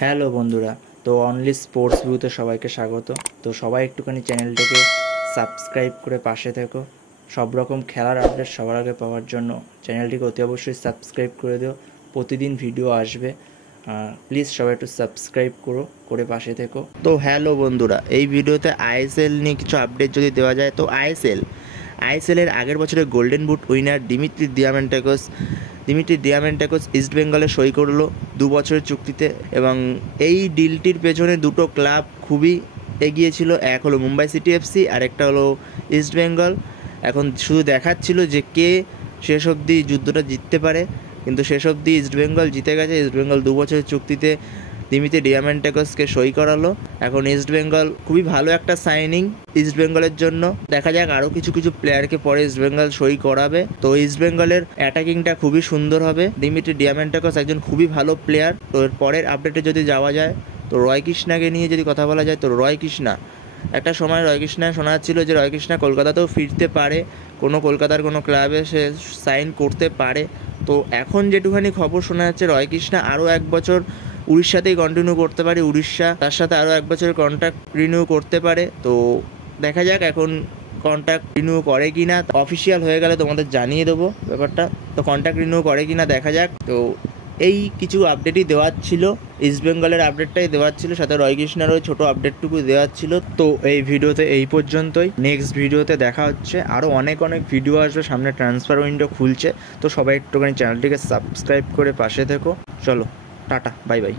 Hello বন্ধুরা, তো only sports ভিউতে সবাইকে স্বাগত। তো সবাই একটুখানি চ্যানেলটাকে সাবস্ক্রাইব করে পাশে থেকো। সব রকম খেলার আপডেট সবার আগে পাওয়ার জন্য চ্যানেলটিকে অতি অবশ্যই সাবস্ক্রাইব করে দিও। প্রতিদিন ভিডিও আসবে, প্লিজ সবাই একটু সাবস্ক্রাইব করে পাশে থেকো। তো হ্যালো বন্ধুরা, এই ভিডিওতে আইএসএল নিয়ে কিছু আপডেট যদি দেওয়া যায়, তো আইএসএলের আগের বছরের golden boot winner Dimitri Diamantakos East বেঙ্গলে সই করলো 2 বছরের চুক্তিতে, এবং এই ডিলটির পেছনে দুটো ক্লাব খুবই এগিয়ে ছিল। এক হলো মুম্বাই সিটি এফসি আর একটা হলো ইস্ট বেঙ্গল। এখন শুধু দেখাচ্ছিল যে কে শেষ অবধি যুদ্ধটা জিততে পারে, কিন্তু শেষ অবধি ইস্ট বেঙ্গল জিতে গেছে। ইস্ট বেঙ্গল 2 বছরের চুক্তিতে দিমিত্রি দিয়ামেন্টাকোসকে সই করালো। এখন ইস্ট বেঙ্গল খুবই ভালো একটা সাইনিং ইস্ট বেঙ্গলের জন্য। দেখা যাক আরও কিছু প্লেয়ারকে পরে ইস্ট বেঙ্গল সই করাবে। তো ইস্ট বেঙ্গলের অ্যাটাকিংটা খুবই সুন্দর হবে। দিমিত্রি দিয়ামেন্টাকোস একজন খুবই ভালো প্লেয়ার। তো এর পরের আপডেটে যদি যাওয়া যায়, তো রয় কৃষ্ণাকে নিয়ে যদি কথা বলা যায়, তো রয় কৃষ্ণা একটা সময় শোনা যাচ্ছিল যে রয় কৃষ্ণা কলকাতাতেও ফিরতে পারে, কলকাতার কোনো ক্লাবে সে সাইন করতে পারে। তো এখন যেটুখানি খবর শোনা যাচ্ছে, রয় কৃষ্ণা আরও 1 বছর উড়িষ্যাতেই কন্টিনিউ করতে পারে। উড়িষ্যা তার সাথে আরও 1 বছরের কন্ট্রাক্ট রিনিউ করতে পারে। তো দেখা যাক এখন কন্ট্রাক্ট রিনিউ করে কি না। অফিসিয়াল হয়ে গেলে তোমাদের জানিয়ে দেবো ব্যাপারটা। তো কন্ট্রাক্ট রিনিউ করে কি না দেখা যাক। তো এই কিছু আপডেটই দেওয়ার ছিল, ইস্ট বেঙ্গলের আপডেটটাই দেওয়ার ছিল, সাথে রয় কৃষ্ণার ওই ছোটো আপডেটটুকু দেওয়ার ছিল। তো এই ভিডিওতে এই পর্যন্তই। নেক্সট ভিডিওতে দেখা হচ্ছে। আরও অনেক ভিডিও আসবে সামনে, ট্রান্সফার উইন্ডো খুলছে। তো সবাই একটুখানি চ্যানেলটিকে সাবস্ক্রাইব করে পাশে থেকো। চলো, টাটা, বাই বাই।